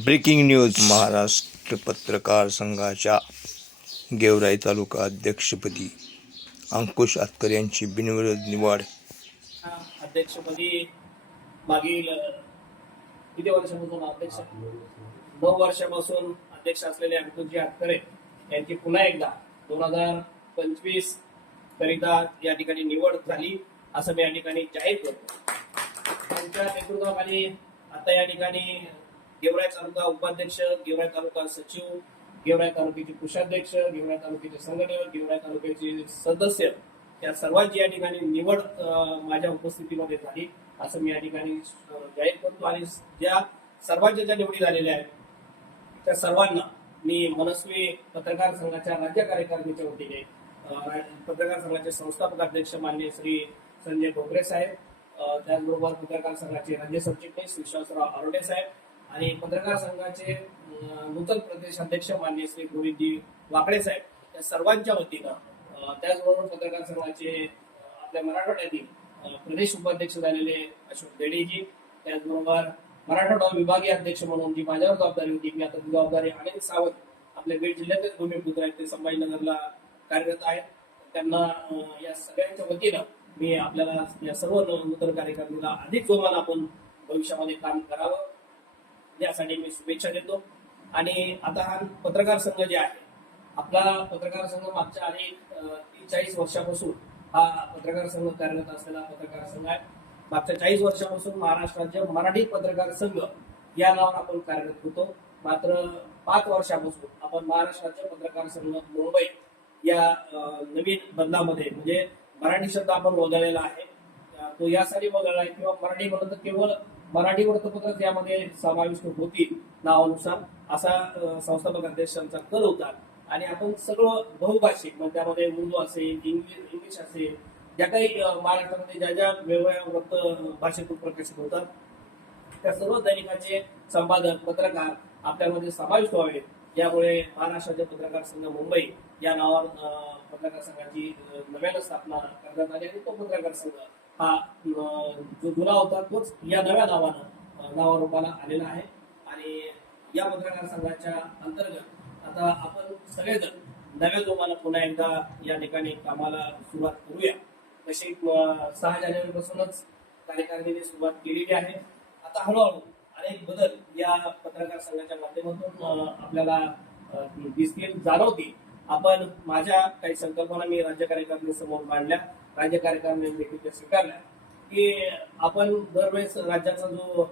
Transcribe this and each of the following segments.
breaking news Maharashtra पत्रकार संघाच्या गेवराई तालुका अध्यक्षपदी अंकुश आतकर यांची बिनविरोध निवड अध्यक्षपदी मागील किती वर्षापासून अध्यक्ष नऊ वर्षापासून अध्यक्ष असलेले अंकुशजी आतकरे यांची पुन्हा एकदा दोन हजार पंचवीस करिता या ठिकाणी निवड झाली असं मी या ठिकाणी जाहीर करतो त्यांच्या नेतृत्वाखाली आता या ठिकाणी गेवराय तालुका उपाध्यक्ष गेवराय तालुका सचिव गेवराय तालुक्याचे कोषाध्यक्ष गेवराय तालुक्याचे संघटक गेवराय तालुक्याचे सदस्य त्या सर्वांची या ठिकाणी निवड माझ्या उपस्थितीमध्ये झाली असं मी या ठिकाणी जाहीर करतो आणि ज्या सर्वांच्या ज्या निवडी झालेल्या आहेत त्या सर्वांना मी मनस्वी पत्रकार संघाच्या राज्य कार्यकारिणीच्या वतीने पत्रकार संघाचे संस्थापक अध्यक्ष मान्य श्री संजय भोकरे साहेब त्याचबरोबर पत्रकार संघाचे राज्य सरचिटणीस विश्वासराव आरोडे साहेब आणि पत्रकार संघाचे नूतन प्रदेश अध्यक्ष मान्य श्री गोविंदजी वाकडे साहेब या सर्वांच्या वतीनं त्याचबरोबर पत्रकार संघाचे आपल्या मराठवाड्यातील प्रदेश उपाध्यक्ष झालेले अशोक देडेजी त्याचबरोबर मराठवाडा विभागीय अध्यक्ष म्हणून जी माझ्यावर जबाबदारी होती मी आता जबाबदारी अनिल सावंत आपल्या बीड जिल्ह्यातच भूमिपुत्र आहेत ते संभाजीनगरला कार्यरत आहेत त्यांना या सगळ्यांच्या वतीनं मी आपल्याला या सर्व नूतन कार्यकर्त्यांना अधिक जोमान आपण भविष्यामध्ये काम करावं यासाठी मी शुभेच्छा देतो आणि आता हा पत्रकार संघ जे आहे आपला पत्रकार संघ मागच्या अनेक तीन चाळीस वर्षापासून हा पत्रकार संघ कार्यरत असलेला पत्रकार संघ आहे मागच्या चाळीस वर्षापासून महाराष्ट्र राज्य मराठी पत्रकार संघ या नावावर आपण कार्यरत होतो मात्र पाच वर्षापासून आपण महाराष्ट्र राज्य पत्रकार संघ मुंबई या नवीन बदलामध्ये म्हणजे मराठी शब्द आपण वगळलेला आहे तो यासाठी वगळला आहे किंवा मराठी म्हणून केवळ मराठी वृत्तपत्रच त्यामध्ये समाविष्ट होतील नावानुसार असा संस्थापक अध्यक्षांचा कल होता आणि आपण सगळं बहुभाषिक म्हणजे त्यामध्ये उर्दू असेल इंग्लिश इंग्लिश असेल ज्या काही महाराष्ट्रामध्ये ज्या ज्या वेगवेगळ्या वृत्त भाषेतून प्रकाशित होतात त्या सर्व दैनिकाचे संपादक पत्रकार आपल्यामध्ये समाविष्ट व्हावेत यामुळे महाराष्ट्राचे पत्रकार संघ मुंबई या नावावर पत्रकार संघाची नव्यानं स्थापना करण्यात आली आणि तो पत्रकार संघ हा जो जुना होता तोच या नव्या नावानं नावारूपाला आलेला आहे आणि या पत्रकार संघाच्या अंतर्गत आता आपण सगळेजण नव्या जोमानं पुन्हा एकदा या ठिकाणी कामाला सुरुवात करूया तसे सहा जानेवारी पासूनच कार्यकारिणीने सुरुवात केलेली आहे आता हळूहळू अनेक बदल या पत्रकार संघाच्या माध्यमातून आपल्याला दिसतील जाणवतील आपण माझ्या काही संकल्पना मी राज्य कार्यकारिणी समोर मांडल्या राज्य कार्यकारिणी देखील स्वीकारल्या की आपण दरवेळेस राज्याचा जो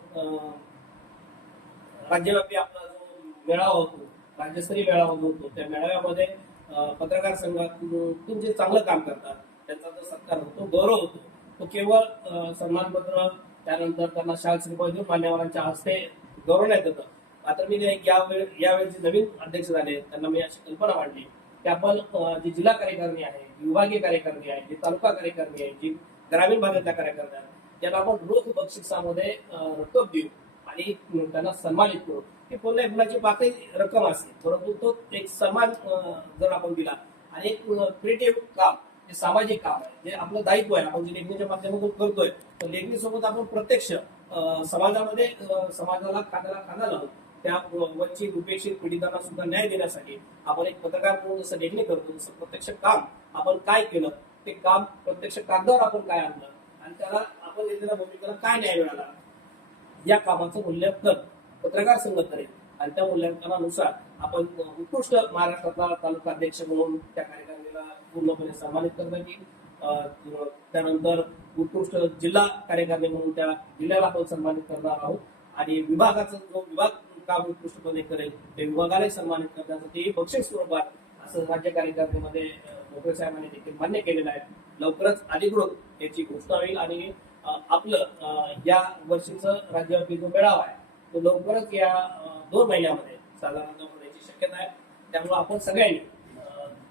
राज्यव्यापी आपला जो मेळावा होतो राज्यस्तरीय मेळावा होतो त्या मेळाव्यामध्ये पत्रकार संघातून जे चांगलं काम करतात त्यांचा जो सत्कार होतो गौरव होतो तो केवळ सन्मानपत्र त्यानंतर त्यांना शाल श्रीफळ देऊन मान्यवरांच्या हस्ते गौरवण्यात येतं मात्र मी यावेळी यावेळी नवीन अध्यक्ष झाले त्यांना मी अशी कल्पना मांडली की आपण जी जिल्हा कार्यकारिणी आहे विभागीय कार्यकारिणी आहे जी तालुका कार्यकारिणी आहे जी ग्रामीण भागातल्या कार्यकर्त्या ज्यांना आपण रोख बक्षिसामध्ये रक्कम देऊ आणि त्यांना सन्मानित करू की पुन्हा कुणाची पाकळी रक्कम असते परंतु तो एक सन्मान जर आपण दिला आणि क्रिएटिव्ह काम सामाजिक काम जे आपलं दायित्व आहे आपण जे लेखणीच्या माध्यमातून करतोय तर सोबत आपण प्रत्यक्ष समाजामध्ये समाजाला खाद्याला खांदा लावून त्या वंचित उपेक्षित पीडितांना सुद्धा न्याय देण्यासाठी आपण एक पत्रकार म्हणून जसं लेखणी करतो जसं प्रत्यक्ष काम आपण काय केलं ते काम प्रत्यक्ष कागदावर आपण काय आणलं आणि त्याला आपण घेतलेल्या भूमिकेला काय न्याय मिळाला या कामाचं मूल्यांकन पत्रकार संघ करेल आणि त्या मूल्यांकनानुसार आपण उत्कृष्ट महाराष्ट्रातला तालुका अध्यक्ष म्हणून त्या कार्यकारिणीला पूर्णपणे सन्मानित करण्यात येईल त्यानंतर उत्कृष्ट जिल्हा कार्यकारिणी म्हणून त्या जिल्ह्याला आपण सन्मानित करणार आहोत आणि विभागाचं जो विभाग काम उत्कृष्टपणे करेल ते विभागाला सन्मानित करण्यासाठी बक्षीस स्वरूपात असं राज्य कार्यकारिणीमध्ये मोकळे साहेबांनी देखील मान्य केलेलं आहे लवकरच अधिकृत याची घोषणा होईल आणि आपलं या वर्षीचं राज्यव्यापी जो मेळावा आहे तो लवकरच या दोन महिन्यामध्ये साधारणतः होण्याची शक्यता आहे त्यामुळे आपण सगळ्यांनी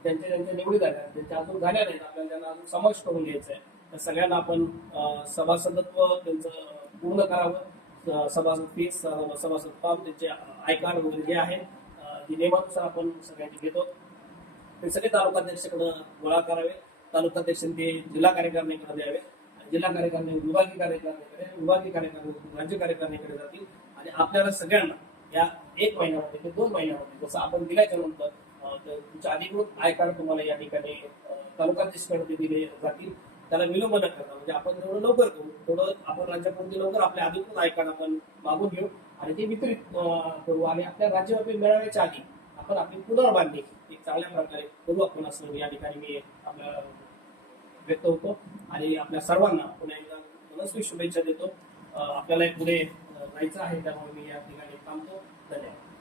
त्यांच्या त्यांच्या निवडी झाल्या त्यांच्या अजून झाल्या नाहीत आपल्याला त्यांना अजून समावेश करून घ्यायचं आहे तर सगळ्यांना आपण सभासदत्व त्यांचं पूर्ण करावं सभासद फीस सभासद फॉर्म त्यांचे आयकार वगैरे जे आहे नियमानुसार आपण सगळ्यांची घेतो ते सगळे तालुकाध्यक्षाकडे गोळा करावे तालुकाध्यक्षांनी ते जिल्हा कार्यकारिणीकडे द्यावे जिल्हा कार्यकारिणी विभागीय कार्यकारिणीकडे विभागीय कार्यकारिणी राज्य कार्यकारिणीकडे जातील आणि आपल्याला सगळ्यांना या एक महिन्यामध्ये दोन महिन्यामध्ये जसं आपण दिल्याच्या नंतर अधिकृत आय कार्ड तुम्हाला या ठिकाणी तालुका मध्ये दिले जातील त्याला विलंब न करता म्हणजे आपण थोडं लवकर करू थोडं आपण राज्यापुरती लवकर आपले अधिकृत आय आपण मागून घेऊ आणि ते वितरित करू आणि आपल्या राज्यव्यापी मिळवण्याच्या आधी आपण आपली पुनर्बांधणी एक चांगल्या प्रकारे करू आपण असं या ठिकाणी मी आपल्या व्यक्त होतो आणि आपल्या सर्वांना पुन्हा एकदा मनस्वी शुभेच्छा देतो आपल्याला पुढे जायचं आहे त्यामुळे मी या ठिकाणी थांबतो धन्यवाद